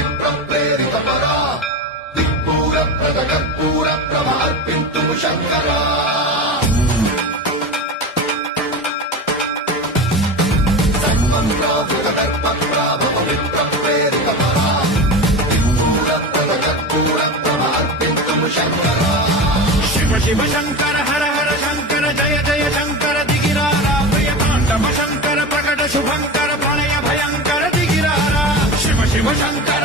విప్రప్రేరిత పరా దిక్పూర ప్రగకర్పూర ప్రభ అర్పింతుము శంకరా సన్మంత్రావృత దర్ప ప్రాభవ విప్రప్రేరిత పరా దిక్పూర ప్రగకర్పూర ప్రభ అర్పింతుము శంకరా శివ శివ శంకర హర హర శంకర జయ జయ శంకర దిగిరారా భయతాండవ శంకర ప్రకట శుభంకర ప్రణయ భయంకర దిగిరారా శివ శివ శంకర